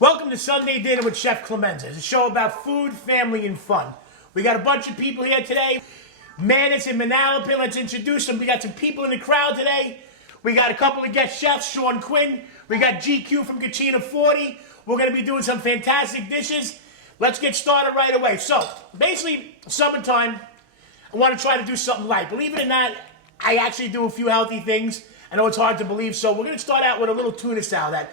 Welcome to Sunday Dinner with Chef Clemenza. It's a show about food, family, and fun. We got a bunch of people here today. Manis and Manalapan, let's introduce them. We got some people in the crowd today. We got a couple of guest chefs, Sean Quinn. We got GQ from Cucina 40. We're going to be doing some fantastic dishes. Let's get started right away. So, basically, summertime, I want to try to do something light. Believe it or not, I actually do a few healthy things. I know it's hard to believe, so we're going to start out with a little tuna salad that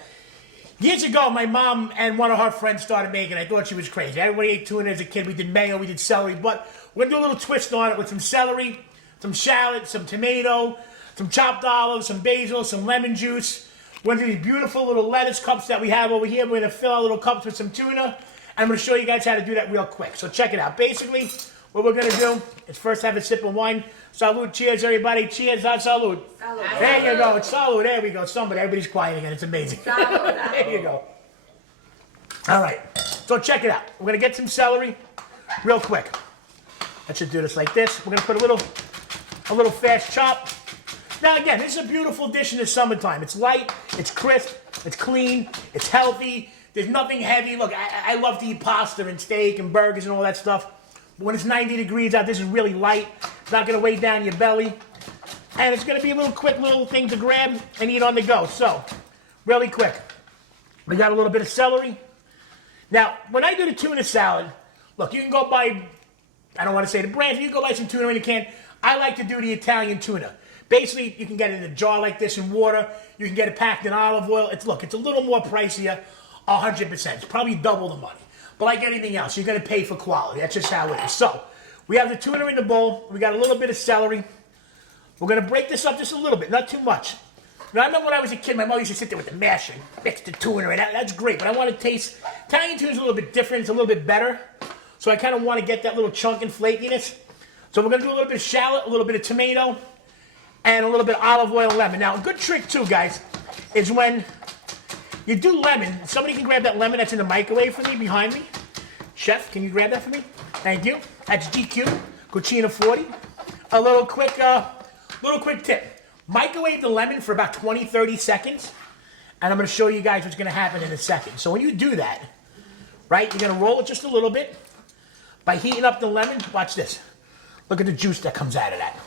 years ago, my mom and one of her friends started making. I thought she was crazy. Everybody ate tuna as a kid. We did mayo, we did celery, but we're going to do a little twist on it with some celery, some shallot, some tomato, some chopped olives, some basil, some lemon juice. We're going to do these beautiful little lettuce cups that we have over here. We're going to fill our little cups with some tuna, and I'm going to show you guys how to do that real quick. So check it out. Basically, what we're going to do is first have a sip of wine. Salud, cheers, everybody. Cheers, salud. Salud. There you go. It's salud. There we go. Everybody's quiet again. It's amazing. Salud. There you go. All right. So check it out. We're going to get some celery real quick. I should do this like this. We're going to put a little fast chop. Now, again, this is a beautiful dish in the summertime. It's light. It's crisp. It's clean. It's healthy. There's nothing heavy. Look, I love to eat pasta and steak and burgers and all that stuff. But when it's 90 degrees out, this is really light. It's not going to weigh down your belly. And it's going to be a little quick little thing to grab and eat on the go. So, really quick. We got a little bit of celery. Now, when I do the tuna salad, look, you can go buy, I don't want to say the brand, you can go buy some tuna in a can. I like to do the Italian tuna. Basically, you can get it in a jar like this in water. You can get it packed in olive oil. It's a little more pricier, 100%. It's probably double the money. But like anything else, you're going to pay for quality. That's just how it is. So, we have the tuna in the bowl. We got a little bit of celery. We're going to break this up just a little bit, not too much. Now, I remember when I was a kid, my mother used to sit there with the masher and mix the tuna, and that's great. But I want to taste, Italian tuna is a little bit different. It's a little bit better. So I kind of want to get that little chunk and flakiness. So we're going to do a little bit of shallot, a little bit of tomato, and a little bit of olive oil and lemon. Now, a good trick, too, guys, is when you do lemon, somebody can grab that lemon that's in the microwave for me, behind me. Chef, can you grab that for me? Thank you. That's GQ, Cucina 40. A little quick tip. Microwave the lemon for about 20, 30 seconds, and I'm going to show you guys what's going to happen in a second. So when you do that, right, you're going to roll it just a little bit. By heating up the lemon, watch this. Look at the juice that comes out of that.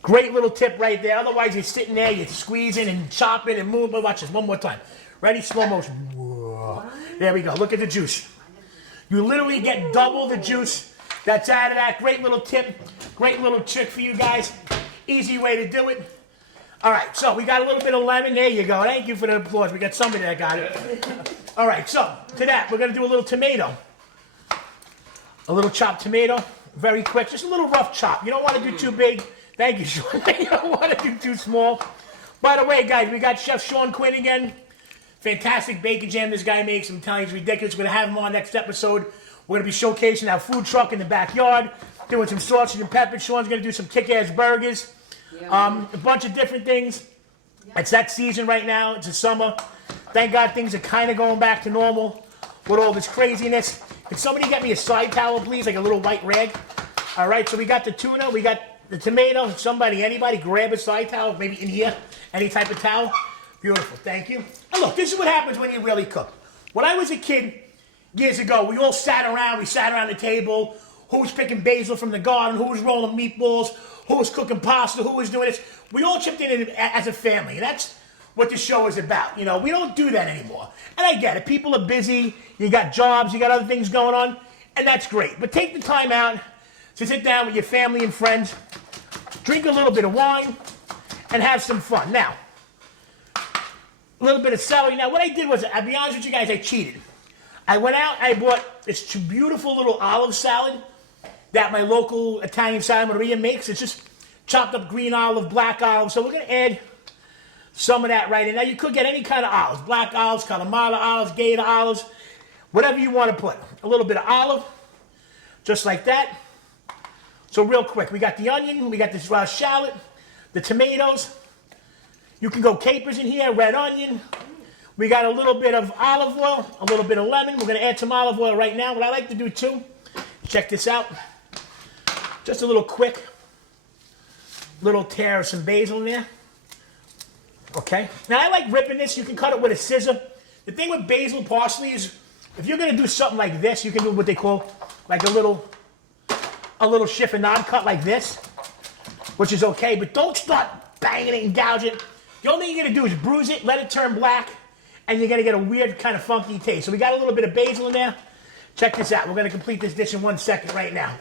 Great little tip right there. Otherwise, you're sitting there, you're squeezing and chopping and moving. But watch this one more time. Ready? Slow motion. Whoa. There we go. Look at the juice. You literally get double the juice that's out of that. Great little tip. Great little trick for you guys. Easy way to do it. All right, so we got a little bit of lemon. There you go. Thank you for the applause. We got somebody that got it. All right, so to that, we're going to do a little tomato. A little chopped tomato. Very quick. Just a little rough chop. You don't want to do too big. Thank you, Sean. You don't want to do too small. By the way, guys, we got Chef Sean Quinn again. Fantastic bacon jam this guy makes. I'm telling you, it's ridiculous. We're going to have him on next episode. We're going to be showcasing our food truck in the backyard, doing some sausage and pepper. Sean's going to do some kick-ass burgers, a bunch of different things. It's that season right now. It's the summer. Thank God things are kind of going back to normal with all this craziness. Can somebody get me a side towel, please, like a little white rag? All right, so we got the tuna. We got the tomato. Anybody grab a side towel, maybe in here, any type of towel. Beautiful, thank you. And look, this is what happens when you really cook. When I was a kid, years ago, we all sat around the table. Who was picking basil from the garden? Who was rolling meatballs? Who was cooking pasta? Who was doing this? We all chipped in as a family. And that's what this show is about. You know, we don't do that anymore. And I get it. People are busy. You got jobs. You got other things going on. And that's great. But take the time out to sit down with your family and friends, drink a little bit of wine, and have some fun. Now, a little bit of celery. Now, what I did was, I'll be honest with you guys, I cheated. I went out, I bought this beautiful little olive salad that my local Italian salameria makes. It's just chopped up green olive, black olive. So we're going to add some of that right in. Now, you could get any kind of olives. Black olives, Kalamata olives, Gator olives, whatever you want to put. A little bit of olive, just like that. So real quick, we got the onion, we got this shallot, the tomatoes. You can go capers in here, red onion. We got a little bit of olive oil, a little bit of lemon. We're going to add some olive oil right now. What I like to do too, check this out. Just a little quick, little tear of some basil in there. Okay. Now I like ripping this. You can cut it with a scissor. The thing with basil parsley is, if you're gonna do something like this, you can do what they call like a little chiffonade cut like this, which is okay, but don't start banging it and gouging it. The only thing you're gonna do is bruise it, let it turn black, and you're gonna get a weird kind of funky taste. So we got a little bit of basil in there. Check this out. We're gonna complete this dish in 1 second right now.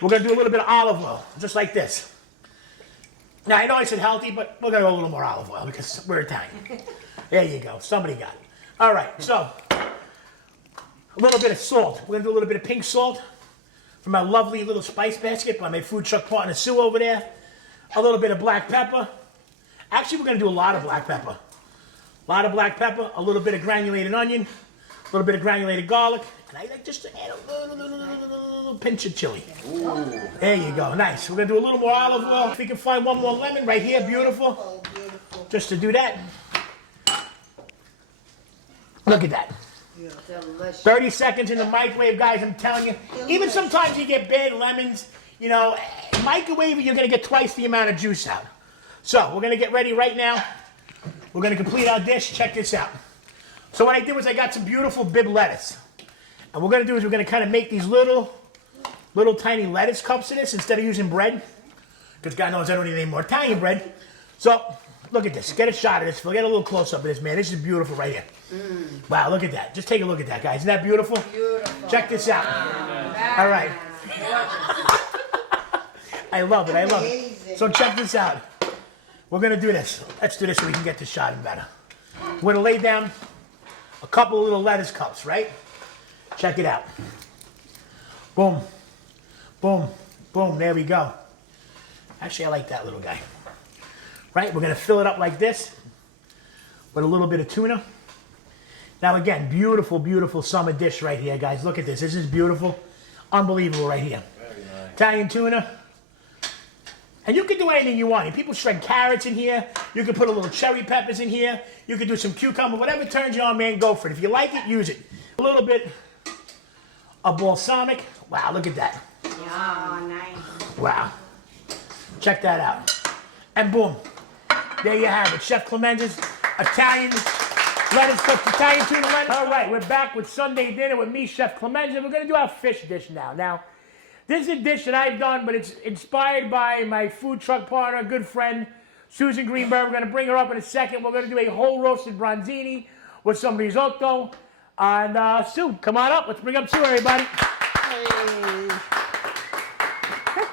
We're gonna do a little bit of olive oil, just like this. Now, I know I said healthy, but we're gonna go a little more olive oil because we're Italian. There you go. Somebody got it. All right, so a little bit of salt. We're gonna do a little bit of pink salt from our lovely little spice basket by my food truck partner Sue over there. A little bit of black pepper. Actually, we're gonna do a lot of black pepper. A lot of black pepper, a little bit of granulated onion, a little bit of granulated garlic, and I like just to add a little pinch of chili. Ooh. There you go, nice. We're gonna do a little more olive oil. If we can find one more lemon right here, beautiful. Oh, beautiful. Just to do that. Look at that. Delicious. 30 seconds in the microwave, guys, I'm telling you. Even sometimes you get bad lemons, you know, microwave it, you're gonna get twice the amount of juice out. So, we're gonna get ready right now. We're gonna complete our dish, check this out. So what I did was I got some beautiful Bib lettuce. And what we're gonna do is we're gonna kind of make these little tiny lettuce cups of this instead of using bread. Because God knows I don't need any more Italian bread. So, look at this, get a shot of this. We'll get a little close up of this, man. This is beautiful right here. Wow, look at that. Just take a look at that, guys. Isn't that beautiful? Beautiful. Check this out. All right. I love it, I love it. So check this out. We're gonna do this. Let's do this so we can get this shot in better. We're gonna lay down a couple of little lettuce cups, right? Check it out. Boom, boom, boom, there we go. Actually, I like that little guy. Right, we're gonna fill it up like this with a little bit of tuna. Now again, beautiful, beautiful summer dish right here, guys. Look at this, this is beautiful. Unbelievable right here. Very nice. Italian tuna. And you can do anything you want. People shred carrots in here. You can put a little cherry peppers in here. You can do some cucumber. Whatever turns you on, man, go for it. If you like it, use it. A little bit of balsamic. Wow, look at that. Oh, nice. Wow. Check that out. And boom. There you have it. Chef Clemenza's Italian lettuce cooked Italian tuna lettuce. All right, we're back with Sunday dinner with me, Chef Clemenza. We're going to do our fish dish now. Now, this is a dish that I've done, but it's inspired by my food truck partner, good friend, Susan Greenberg. We're going to bring her up in a second. We're going to do a whole roasted bronzini with some risotto. And Sue, come on up. Let's bring up Sue, everybody. Hey.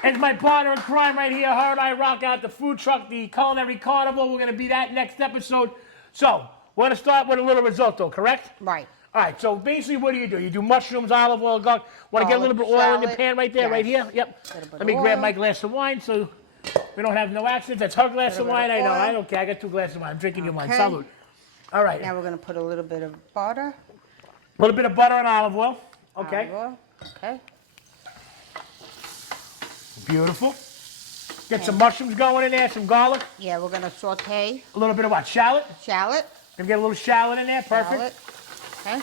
And my partner in crime right here. Her and I rock out the food truck, the culinary carnival. We're going to be that next episode. So, we're going to start with a little risotto, correct? Right. All right, so basically what do? You do mushrooms, olive oil, garlic. Want to get a little bit of oil in the pan right there, right here? Yep. Let me grab my glass of wine so we don't have no accidents. That's her glass of wine. I know. I don't care. I got 2 glasses of wine. I'm drinking your wine. Salute. All right. Now we're going to put a little bit of butter. A little bit of butter and olive oil. Okay. Olive oil. Okay. Beautiful. Get some mushrooms going in there, some garlic. Yeah, we're going to saute. A little bit of what? Shallot? Shallot. Gonna get a little shallot in there. Perfect. Shallot.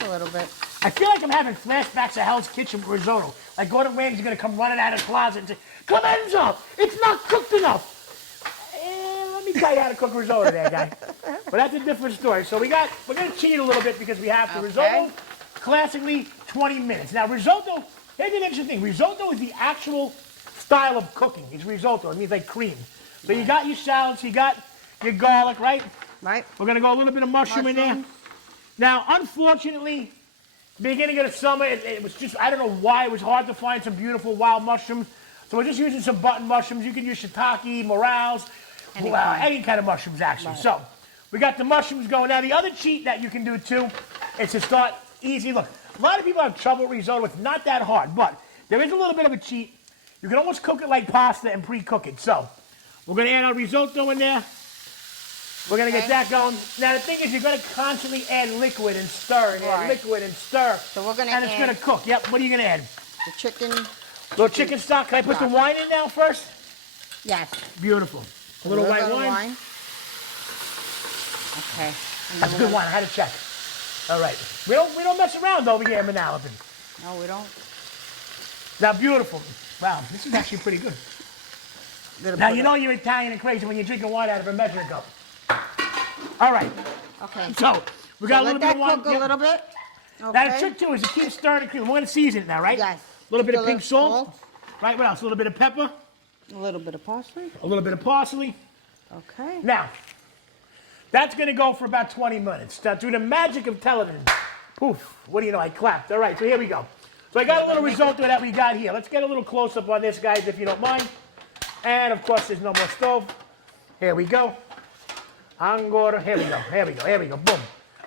Okay. A little bit. I feel like I'm having flashbacks of Hell's Kitchen risotto. Like Gordon Ramsay's gonna come running out of the closet and say, Clemenza, it's not cooked enough. Let me tell you how to cook risotto there, guy. But that's a different story. So we're gonna cheat a little bit because we have to. Risotto, classically 20 minutes. Now risotto, here's an interesting thing. Risotto is the actual style of cooking. It's risotto. It means like cream. So you got your shallots, you got your garlic, right? Right. We're gonna go a little bit of mushroom in there. Now, unfortunately, beginning of the summer, it was just, I don't know why, it was hard to find some beautiful wild mushrooms. So we're just using some button mushrooms. You can use shiitake, morels, any kind of mushrooms, actually. Right. So we got the mushrooms going. Now, the other cheat that you can do, too, is to start easy. Look, a lot of people have trouble with risotto. It's not that hard, but there is a little bit of a cheat. You can almost cook it like pasta and pre-cook it. So we're going to add our risotto in there. We're going to get that going. Now, the thing is, you're going to constantly add liquid and stir and add liquid and stir. So we're going to And it's going to cook. Yep. What are you going to add? The chicken. Little chicken stock. Can I put the wine in now first? Yes. Beautiful. A little white wine. Okay. That's good wine. I had to check. All right. We don't mess around over here in Manalapan. No, we don't. Now, beautiful. Wow, this is actually pretty good. Now, you know you're Italian and crazy when you're drinking wine out of a measuring cup. All right. Okay. So, We got a little let bit of that wine. cook a little bit. Now the Okay. trick too is to keep stirring and cream. We're going to season it now, right? Yes. A little bit of Just a pink little salt. Right, what else? A little bit of pepper. A little bit of parsley. A little bit of parsley. Okay. Now, that's going to go for about 20 minutes. Now, through the magic of television, poof, what do you know, I clapped. All right, so here we go. So I got a little risotto that we got here. Let's get a little close-up on this, guys, if you don't mind. And, of course, there's no more stove. Here we go. Angora. Here we go. Here we go. Here we go. Boom.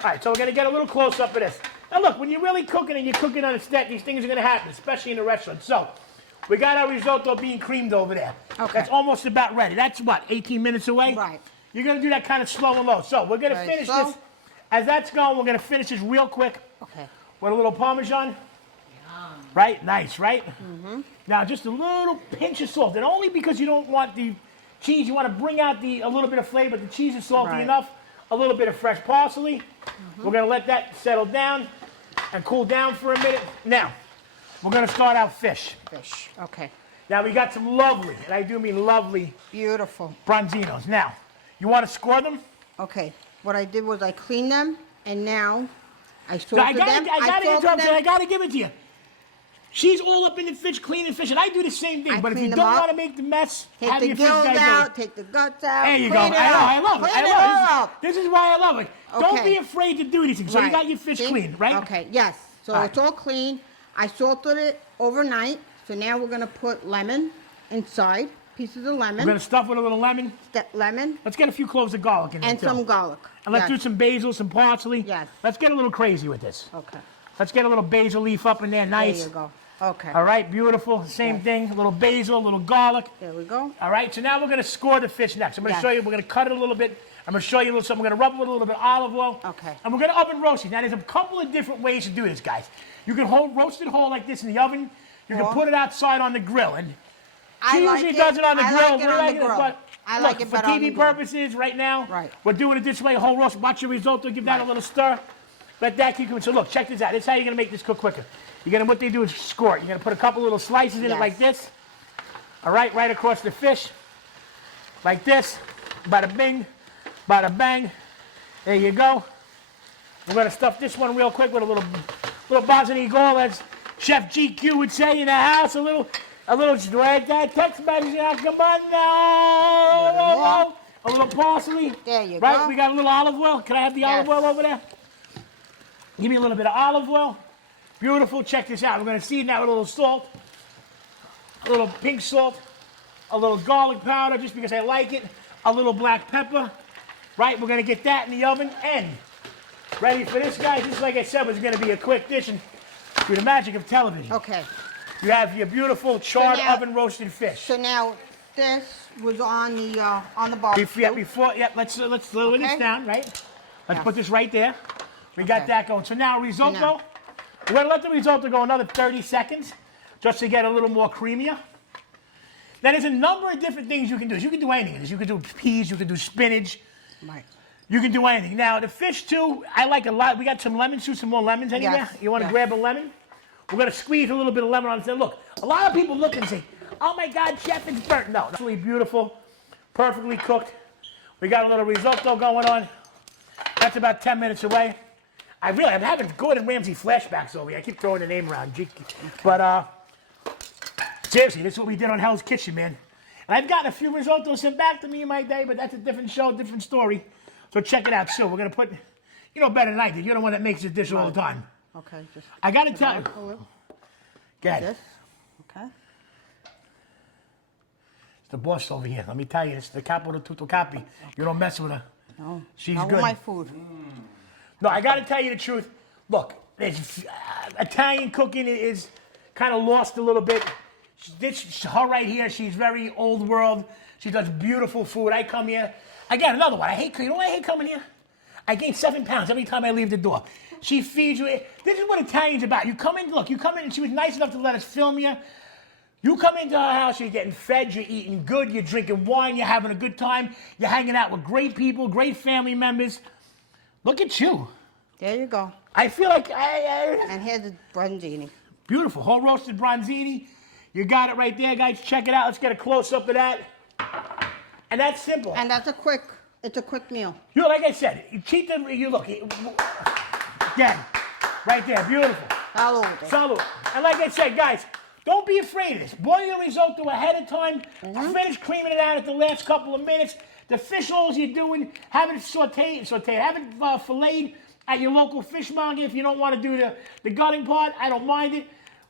All right, so we're going to get a little close-up of this. Now, look, when you're really cooking and you're cooking on a stick, these things are going to happen, especially in a restaurant. So, we got our risotto being creamed over there. Okay. That's almost about ready. That's, what, 18 minutes away? Right. You're going to do that kind of slow and low. So, we're going to finish this. As that's going, we're going to finish this real quick. Okay. With a little Parmesan. Right? Nice, right? Mm-hmm. Now, just a little pinch of salt. And only because you don't want the cheese, you want to bring out a little bit of flavor. The cheese is salty enough. A little bit of fresh parsley. We're going to let that settle down and cool down for a minute. Now, we're going to start out fish. Fish. Okay. Now, we got some lovely, and I do mean lovely, Beautiful. bronzinos. Now, you want to score them? Okay. What I did was I cleaned them, and now I So salted them. I gotta salted interrupt you. them. I gotta give it to you. She's all up in the fish, cleaning fish, and I do the same thing. I But if clean you them don't up, want to make the mess, Take have the your fish gills guys do out, it. take the guts out. There you clean go. it I up, love it. clean I it love all it. up. This is why I love it. Don't Okay. be afraid to do these things. So you Right. got your fish See? clean, right? Okay, yes. So All right. it's all clean. I salted it overnight. So now we're going to put lemon inside, pieces of lemon. We're gonna stuff with a little lemon. Lemon Let's get a few cloves of garlic in there and too. some garlic. And let's do Yes. some basil, some parsley. Yes. Let's get a little crazy with this. Okay. Let's get a little basil leaf up in there, nice. There you go. Okay. All right, beautiful. Same Yes. thing. A little basil, a little garlic. There we go. All right, so now we're going to score the fish next. I'm going to Yes. show you, we're going to cut it a little bit. I'm going to show you a little something. We're going to rub it with a little bit of olive oil. Okay. And we're going to oven roast it. Now, there's a couple of different ways to do this, guys. You can roast it whole like this in the oven. You can Or- put it outside on the grill. And I she like usually it- does it on the I grill. like it We on like the it, grill. but I look, like it for better on TV the grill. purposes right now, Right. we're doing it this way, whole roast. Watch your risotto. Give that a Right. little stir. Let that keep going. So look, check this out. This is how you're going to make this cook quicker. What they do is score it. You're going to put a couple little slices in it Yes. like this. All right, right across the fish. Like this. Bada bing, bada bang. There you go. We're going to stuff this one real quick with a little Bosnian as Chef GQ would say in the house. A little right there, text message. Come on now. A little parsley. There you right? go. We got a little olive oil. Can I have the olive Yes. oil over there? Give me a little bit of olive oil. Beautiful. Check this out. We're going to season that with a little salt, a little pink salt, a little garlic powder just because I like it, a little black pepper. Right? We're going to get that in the oven and ready for this, guys. This, like I said, was going to be a quick dish and through the magic of television. Okay. You have your beautiful charred now- oven roasted fish. So now this was on the barbecue. Let's lower this Okay. down, right? Let's Yeah. put this right there. We got Okay. that going. So now risotto. now- We're gonna let the risotto go another 30 seconds just to get a little more creamier. Now there's a number of different things you can do. You can do anything. You can do peas, you can do spinach, Right. you can do anything. Now the fish too, I like a lot. We got some lemons too, some more lemons anywhere. Yes, You wanna yes. grab a lemon? We're gonna squeeze a little bit of lemon on it and say, look, a lot of people look and say, oh my God, Chef, it's burnt. No, it's absolutely beautiful, perfectly cooked. We got a little risotto going on. That's about 10 minutes away. I'm having Gordon Ramsay flashbacks over here. I keep throwing the name around. But seriously, this is what we did on Hell's Kitchen, man. And I've gotten a few risottos sent back to me in my day, but that's a different show, different story. So check it out. So we're going to put, you know better than I did. You're the one that makes this dish all the time. Okay. Just I got to tell you. pull it. Go ahead. This. Okay. It's the boss over here. Let me tell you, it's the capo de tutto capi. You don't mess with her. No. She's not good. with my food. No, I got to tell you the truth. Look, Italian cooking is kind of lost a little bit. Her right here, she's very old world. She does beautiful food. I come here. I got another one. You know why I hate coming here? I gain 7 pounds every time I leave the door. She feeds you. This is what Italian's about. You come in, and she was nice enough to let us film you. You come into her house, you're getting fed, you're eating good, you're drinking wine, you're having a good time, you're hanging out with great people, great family members. Look at you. There you go. I feel like And here's the branzini. beautiful. Whole roasted bronzini. You got it right there, guys. Check it out. Let's get a close-up of that. And that's simple. And that's a quick It's a quick meal. You like I said, you keep them. You look, again, right there, beautiful. Salute. Salute. And like I said, guys, don't be afraid of this. Boil your risotto ahead of time. Finish creaming it out at the last couple of minutes. The fish rolls you're doing, have it sauteed, have it filleted at your local fishmonger. If you don't want to do the gutting part, I don't mind it.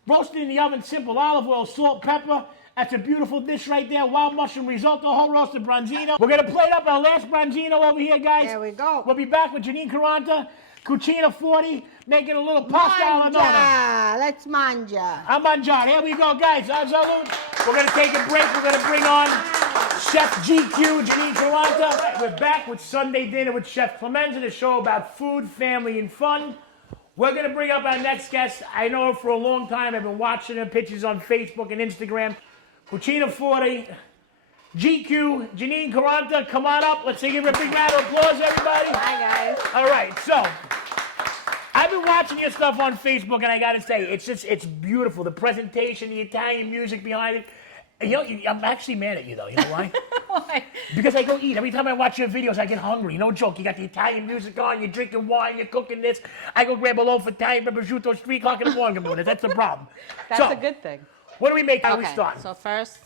Roast it in the oven, simple olive oil, salt, pepper. That's a beautiful dish right there. Wild mushroom risotto, whole roasted branzino. We're going to plate up our last branzino over here, guys. There we go. We'll be back with Janine Caranta, Cucina 40, making a little pasta alla nonna. Mangia. Let's mangia. A mangiare. Here we go, guys. Salute. We're going to take a break. We're going to bring on Chef GQ, Janine Caranta. We're back with Sunday Dinner with Chef Clemenza, the show about food, family, and fun. We're going to bring up our next guest. I know her for a long time. I've been watching her pictures on Facebook and Instagram. Cucina 40, GQ, Janine Caranta, come on up. Let's give her a big round of applause, everybody. Hi, guys. All right, so I've been watching your stuff on Facebook, and I got to say, it's beautiful. The presentation, the Italian music behind it. And you know, I'm actually mad at you, though. You know why? Why? Because I go eat. Every time I watch your videos, I get hungry. No joke. You got the Italian music on, you're drinking wine, you're cooking this. I go grab a loaf of Italian prosciutto, 3 o'clock in the morning. I'm doing it. That's the problem. That's a good thing. What do we make? How do we start? So first,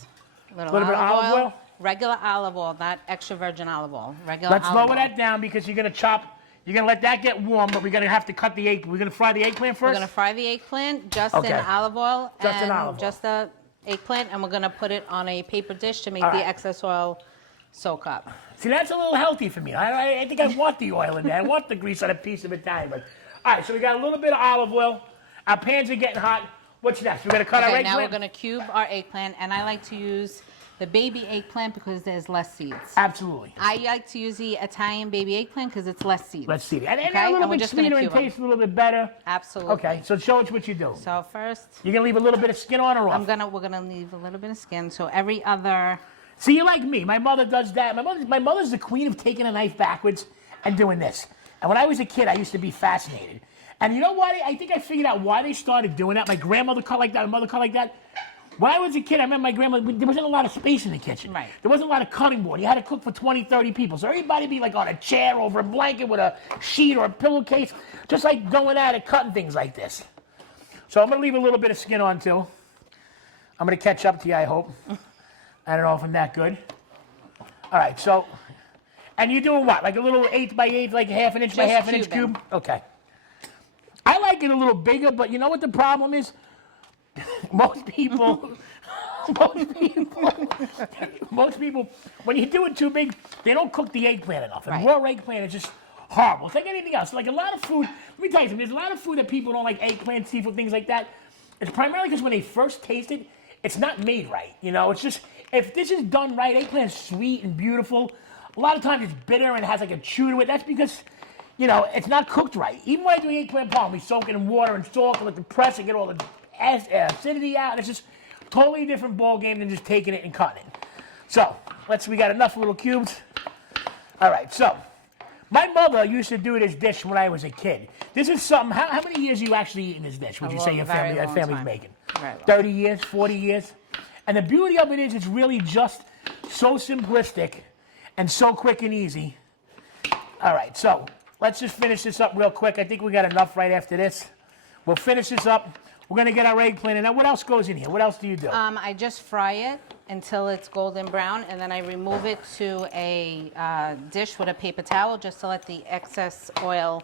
a little bit of olive oil? Regular olive oil, not extra virgin olive oil. Regular Let's olive lower that down because you're going to chop. You're going to let that get warm, but we're going to have to cut the egg. We're going to fry the eggplant first? We're going to fry the eggplant just Okay. in olive oil. Just in and olive oil. just the eggplant, and we're going to put it on a paper dish to make All the right. excess oil soak up. See, that's a little healthy for me. I think I want the oil in there. I want the grease on a piece of Italian. But, all right, so we got a little bit of olive oil. Our pans are getting hot. What's next? We're going to cut our Okay, eggplant? now we're going to cube our eggplant, and I like to use the baby eggplant because there's less seeds. Absolutely. I like to use the Italian baby eggplant because it's less seeds. Let's see. And Okay, a little and we're bit just gonna sweeter and cube 'em. tastes a little bit better. Absolutely. Okay, so show us what you do. So first, You're going to leave a little bit of skin on or off? we're gonna leave a little bit of skin. So every other. See, you're like me. My mother does that. My mother's the queen of taking a knife backwards and doing this. And when I was a kid, I used to be fascinated. And you know what? I think I figured out why they started doing that. My grandmother cut like that. My mother cut like that. When I was a kid, I remember my grandmother, there wasn't a lot of space in the kitchen. Right. There wasn't a lot of cutting board. You had to cook for 20, 30 people. So everybody be like on a chair over a blanket with a sheet or a pillowcase, just like going at it, cutting things like this. So I'm going to leave a little bit of skin on too. I'm going to catch up to you, I hope. I don't know if I'm that good. All right, so, and you're doing what? Like a little 8 by 8, like half an inch by Just half an inch cubing. cube? Okay. I like it a little bigger, but you know what the problem is? Most people, when you do it too big, they don't cook the eggplant enough. And Right. raw eggplant is just horrible. It's like anything else. Like a lot of food, let me tell you something, there's a lot of food that people don't like, eggplant, seafood, things like that. It's primarily because when they first taste it, it's not made right. You know, it's just, if this is done right, eggplant's sweet and beautiful. A lot of times it's bitter and has like a chew to it. That's because, you know, it's not cooked right. Even when I do eggplant parm, we soak it in water and salt and let it press and get all the acidity out. It's just totally different ball game than just taking it and cutting it. So, we got enough little cubes. All right, so, my mother used to do this dish when I was a kid. This is something, how many years are you actually eating this dish, would you say your very long family's time. making? Very long. 30 years, 40 years? And the beauty of it is it's really just so simplistic and so quick and easy. All right, so let's just finish this up real quick. I think we got enough right after this. We'll finish this up. We're going to get our eggplant in. Now, what else goes in here? What else do you do? I just fry it until it's golden brown, and then I remove it to a dish with a paper towel just to let the excess oil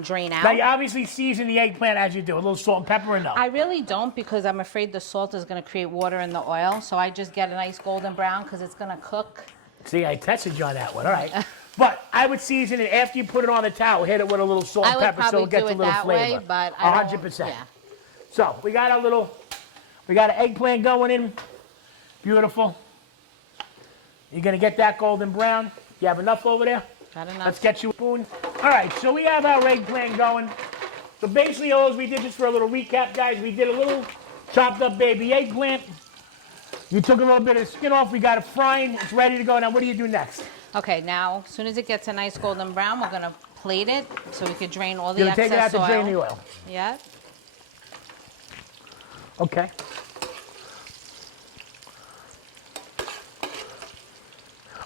drain out. Now, you obviously season the eggplant as you do. A little salt and pepper or no? I really don't because I'm afraid the salt is going to create water in the oil, so I just get a nice golden brown because it's going to cook. See, I tested you on that one. All right. But I would season it after you put it on the towel. Hit it with a little salt I and would pepper so probably it gets do a it little that flavor. way, but I don't. 100%. Yeah. So we got an eggplant going in. Beautiful. You're gonna get that golden brown. You have enough over there? Got enough. Let's get you a spoon. All right, so we have our eggplant going. So basically all we did, just for a little recap, guys, we did a little chopped up baby eggplant. You took a little bit of the skin off. We got it frying. It's ready to go. Now what do you do next? Okay, now as soon as it gets a nice golden brown, we're going to plate it so we can drain all the You're gonna take it out excess to oil. drain the oil. Yeah. Okay.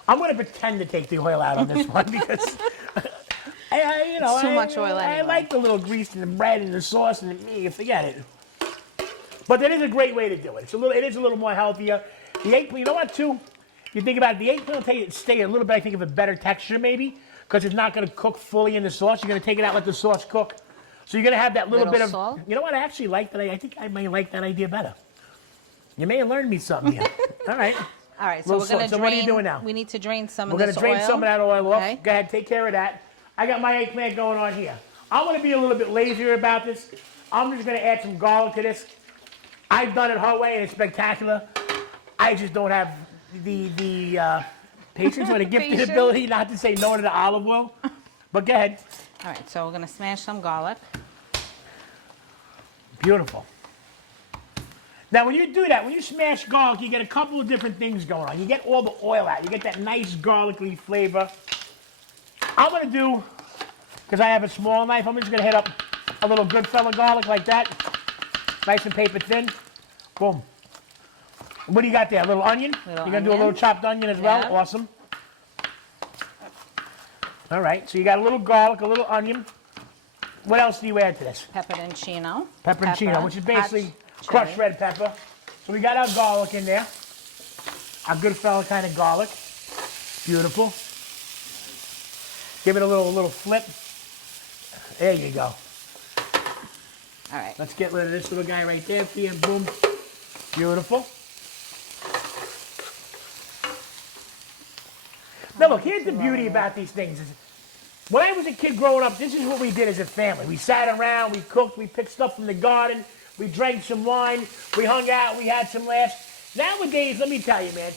I'm going to pretend to take the oil out on this one because, It's too much oil I anyway. like the little grease in the bread and the sauce and the meat. Forget it. But that is a great way to do it. It is a little more healthier. The eggplant, you know what, too? You think about it, the eggplant will stay a little bit, I think, of a better texture, maybe, because it's not going to cook fully in the sauce. You're going to take it out, let the sauce cook. So you're going to have that little bit of salt? You know what? I actually like that. I think I may like that idea better. You may have learned me something here. All right. All right, so we're going to drain. So what are you doing now? We need to drain some We're of going this to drain oil. some of that oil off. Okay. Go ahead, take care of that. I got my eggplant going on here. I'm going to be a little bit lazier about this. I'm just going to add some garlic to this. I've done it her way, and it's spectacular. I just don't have the patience or the gifted Patience. ability not to say no to the olive oil. But go ahead. All right, so we're going to smash some garlic. Beautiful. Now, when you do that, when you smash garlic, you get a couple of different things going on. You get all the oil out. You get that nice garlicky flavor. I'm going to do, because I have a small knife, I'm just going to hit up a little Goodfella garlic like that. Nice and paper thin. Boom. What do you got there? A little onion? You're going to do a little chopped onion as well? Yeah. Awesome. All right, so you got a little garlic, a little onion. What else do you add to this? Pepperoncino. Pepperoncino, which is basically hot crushed chili. red pepper. So we got our garlic in there. Our Goodfella kind of garlic. Beautiful. Give it a little flip. There you go. All right. Let's get rid of this little guy right there for you. Boom. Beautiful. Now look, here's the beauty about these things. When I was a kid growing up, this is what we did as a family. We sat around, we cooked, we picked stuff from the garden, we drank some wine, we hung out, we had some laughs. Nowadays, let me tell you, man,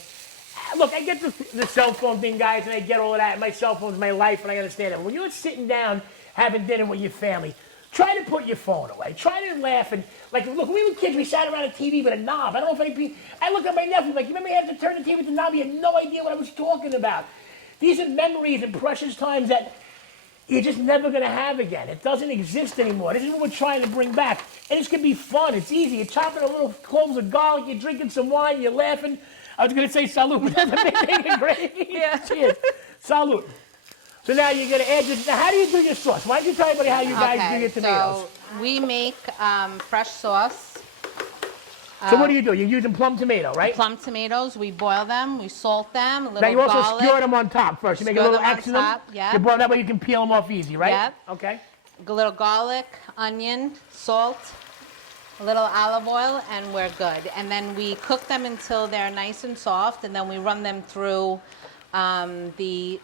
look, I get the cell phone thing, guys, and I get all of that. My cell phone's my life, and I understand it. When you're sitting down having dinner with your family, try to put your phone away. Try to laugh. And, like, look, when we were kids, we sat around a TV with a knob. I don't know if any people, I look at my nephew, like, you remember you had to turn the TV with the knob? You had no idea what I was talking about. These are memories and precious times that you're just never going to have again. It doesn't exist anymore. This is what we're trying to bring back. And it's going to be fun. It's easy. You're chopping a little cloves of garlic. You're drinking some wine. You're laughing. I was going to say salute, but that's a big thing of gravy. Yeah. Cheers. Salute. So now you're going to add this. Now, how do you do your sauce? Why don't you tell everybody how you guys do your tomatoes? So we make fresh sauce. So what do? You're using plum tomato, right? Plum tomatoes, we boil them, we salt them, a little Now you also garlic. skewer them on top first. You make a Skewer little them on X in them. top, yeah. You boil that way you can peel them off easy, right? Yep. Okay. A little garlic, onion, salt, a little olive oil, and we're good. And then we cook them until they're nice and soft, and then we run them through the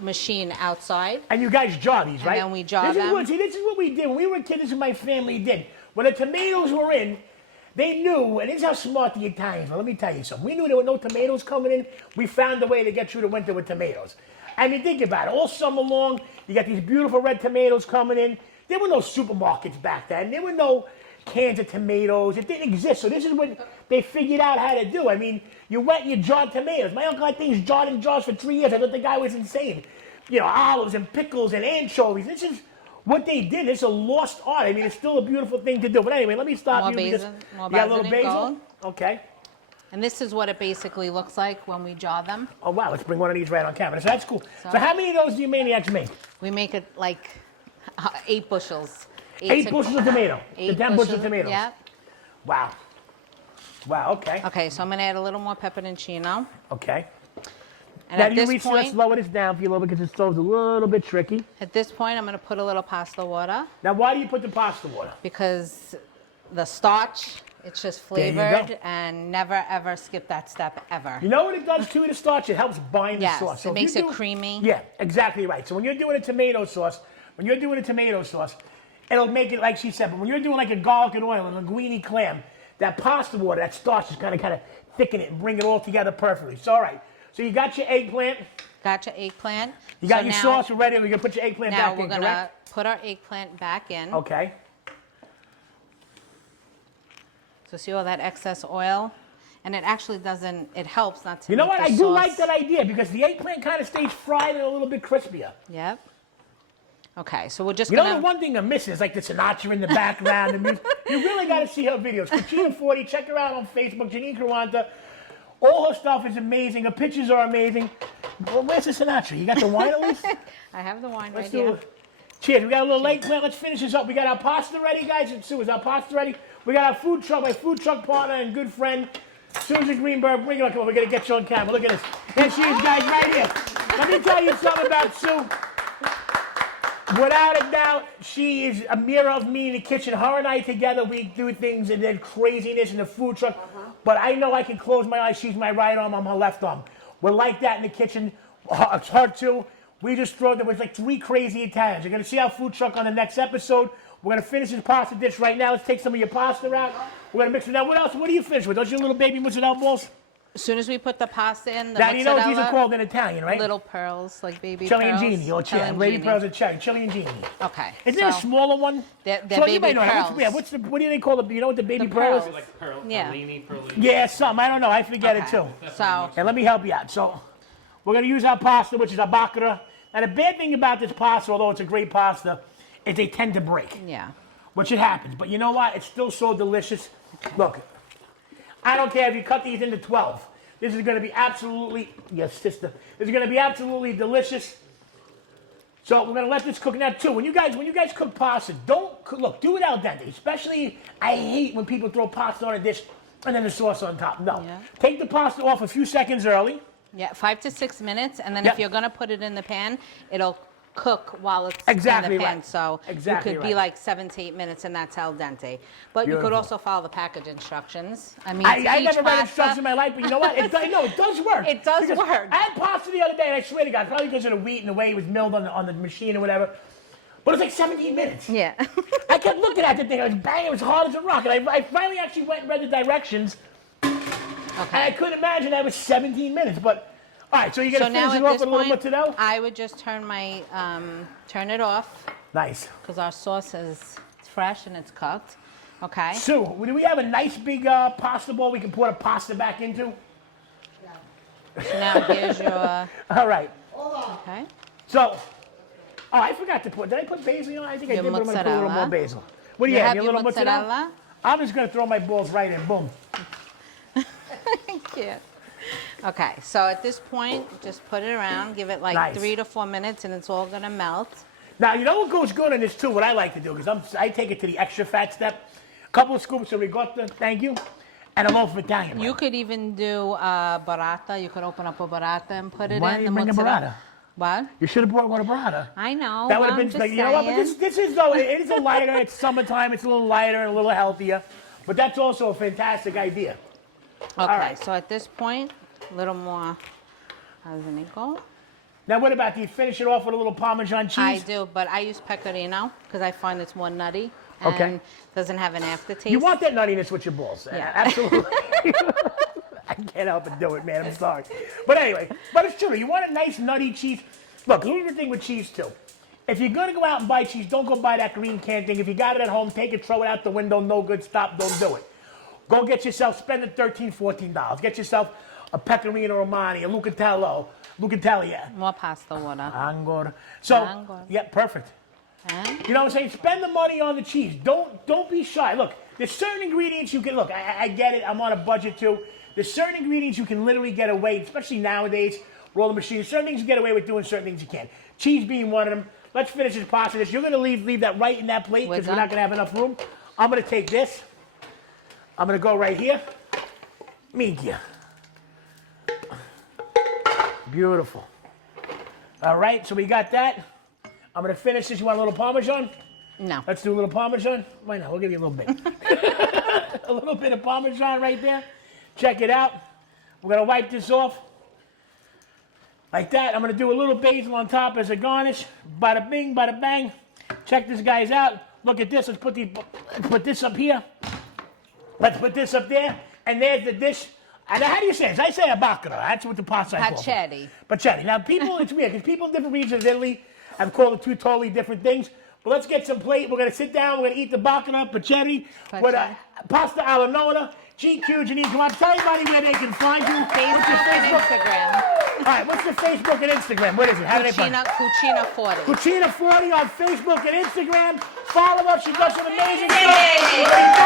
machine outside. And you guys jar these, right? And then we jar this them. This is what we did. When we were kids, this is what my family did. When the tomatoes were in, they knew, and this is how smart the Italians were. Let me tell you something. We knew there were no tomatoes coming in. We found a way to get through the winter with tomatoes. I mean, think about it. All summer long, you got these beautiful red tomatoes coming in. There were no supermarkets back then. There were no cans of tomatoes. It didn't exist. So this is what they figured out how to do. I mean, you went and you jarred tomatoes. My uncle had things jarred in jars for 3 years. I thought the guy was insane. You know, olives and pickles and anchovies. This is what they did. It's a lost art. I mean, it's still a beautiful thing to do. But anyway, let me stop More you. basil, more You got a little basil and basil? gold. Okay. And this is what it basically looks like when we jar them. Oh, wow. Let's bring one of these right on camera. So that's cool. So how many of those do you maniacs make? We make it like 8 bushels. 8 bushels of tomato. 8 10 bushels of tomatoes. Yeah. Wow. Wow, okay. Okay, so I'm going to add a little more pepperoncino. Okay. And Now, at do you this reach, point, let's lower this down for you a little bit because the stove's a little bit tricky. I'm going to put a little pasta water Now, why do you put the pasta water? because the starch, it's just There you go. flavored, and never ever skip that step ever. You know what it does too to starch? It helps bind Yes, the sauce. it if makes you it creamy. Yeah, exactly right. So when you're doing a tomato sauce, it'll make it like she said. But when you're doing like a garlic and oil and linguine clam, that pasta water, that starch is kind of thicken it and bring it all together perfectly. So all right. So you got your eggplant. Got your eggplant. You got So your now- sauce ready. We're gonna put your eggplant Now back we're in, going to correct? put our eggplant back in. Okay. So see all that excess oil? And it actually doesn't, it helps not to You know make what? the I do sauce- like that idea because the eggplant kind of stays fried and a little bit crispier. Yep. Okay, so we're just You know, going the to... one thing I'm missing is like the Sinatra in the background. The music. You really got to see her videos. Cucina 40, check her out on Facebook, Janine Carwanta. All her stuff is amazing. Her pictures are amazing. Well, where's the Sinatra? You got the wine at least? I have the wine Let's right do here. it. Cheers. We got a little late. Well, let's finish this up. We got our pasta ready, guys. And Sue, is our pasta ready? We got our food truck, my food truck partner and good friend, Susan Greenberg. Bring her up. Come on, we're going to get you on camera. Look at this. Here she is, guys, right here. Let me tell you something about Sue. Without a doubt, she is a mirror of me in the kitchen. Her and I together, we do things and then craziness in the food truck. But I know I can close my eyes. She's my right arm. I'm her left arm. We're like that in the kitchen. It's her too. We just throw, there was like 3 crazy Italians. You're going to see our food truck on the next episode. We're going to finish this pasta dish right now. Let's take some of your pasta out. We're going to mix it. Now, what else? What do you finish with? Those your little baby mozzarella balls? As soon as we put the pasta in, the Now, you know what these are mozzarella, called in Italian, right? little pearls, like baby Chili pearls. and genie, or cherry. Baby pearls and cherry. Chili and genie. Okay. Isn't there a so smaller one? They're So you baby might know that. pearls. What do they call it? You know what the baby The pearl is? pearls. Like pearl, Yeah. Perlini. Yeah, something. I don't know. I forget it too. So, And let me help you out. So, we're going to use our pasta, which is our baccara. Now, the bad thing about this pasta, although it's a great pasta, is they tend to break. yeah. Which it happens. But you know what? It's still so delicious. Look, I don't care if you cut these into 12. This is going to be absolutely, yes, sister. This is going to be absolutely delicious. So we're going to let this cook now too. When you guys cook pasta, look, do it al dente. Especially, I hate when people throw pasta on a dish and then the sauce on top. No. Yeah. Take the pasta off a few seconds early. Yeah, 5 to 6 minutes, and then Yep. if you're gonna put it in the pan, it'll cook while it's Exactly in the pan. right. So Exactly you could be right. like 7 to 8 minutes, and that's al dente. But you Beautiful. could also follow the package instructions. I mean, I each never read pasta- instructions in my life, but you know what? It does work. It does Because work. I had pasta the other day, and I swear to God, probably because of the wheat and the way it was milled on the machine or whatever, but it was like 17 minutes. Yeah. I kept looking at the thing. I was banging. It was hard as a rock. And I finally actually went and read the directions, and I Okay. couldn't imagine that was 17 minutes. But all right, so you're So gonna now finish at it off this with a little point, mozzarella. I would just turn it off Nice. because our sauce is fresh and it's cooked. Okay. Sue, do we have a nice big pasta bowl we can pour the pasta back into? So now here's your. All right. Okay. So, oh, I forgot to put. Did I put basil on? I think I Your did, but I'm gonna put a little mozzarella. more basil. What do you You have? have Your your little mozzarella? mozzarella? I'm just gonna throw my balls right in. Boom. Thank you. Okay, so at this point, just put it around, give it like Nice. 3 to 4 minutes, and it's all gonna melt. Now, you know what goes good in this too, what I like to do, because I take it to the extra fat step. A couple of scoops of ricotta, thank you, and a loaf of Italian. You could even do burrata. You could open up a burrata and put it Why in. didn't the you bring a mozzarella. burrata? What? You should have brought one of burrata. I know. That would but have I'm been, just like, you know what, but saying. this is, though, it is a lighter, it's summertime, it's a little lighter and a little healthier. But that's also a fantastic idea. Okay, right. so at this point, a little more arsénico. Now, what about, do you finish it off with a little Parmesan cheese? I do, but I use pecorino because I find it's more nutty and Okay. doesn't have an aftertaste. You want that nuttiness with your balls. Yeah. Absolutely. I can't help but do it, man. I'm sorry. But anyway, but it's true. You want a nice nutty cheese. Look, here's the thing with cheese, too. If you're going to go out and buy cheese, don't go buy that green can thing. If you got it at home, take it, throw it out the window. No good. Stop. Don't do it. Go get yourself, spend the $13, $14. Get yourself a Pecorino Romani, a Lucatelli, yeah. More pasta water. Angora. So, Angora. yeah, perfect. And You know what I'm saying? Spend the money on the cheese. Don't be shy. Look, there's certain ingredients you can look. I get it. I'm on a budget too. There's certain ingredients you can literally get away, especially nowadays. Roll the machine. Certain things you get away with doing. Certain things you can't. Cheese being one of them. Let's finish this pasta dish. You're gonna leave that right in that plate because we're not gonna have enough room. I'm gonna take this. I'm gonna go right here. Media. Beautiful. All right, so we got that. I'm gonna finish this. You want a little Parmesan? no. Let's do a little Parmesan. Why not? We'll give you a little bit. A little bit of Parmesan right there. Check it out. We're gonna wipe this off. Like that. I'm gonna do a little basil on top as a garnish. Bada bing, bada bang. Check this guys out. Look at this. Let's put this up here. Let's put this up there. And there's the dish. And how do you say it? I say a baccara. That's what the pasta I call it. Pacetti. Pacetti. Now, people, it's weird because people in different regions of Italy have called it two totally different things. But let's get some plate. We're going to sit down. We're going to eat the baccara, pacetti, with pasta alla nonna. GQ, Janine, come on. Tell everybody where they can find you. Facebook and Instagram. All right, what's the Facebook and Instagram? What is it? How do they find it? Cucina 40. Cucina40 on Facebook and Instagram. Follow us. She does some amazing stuff.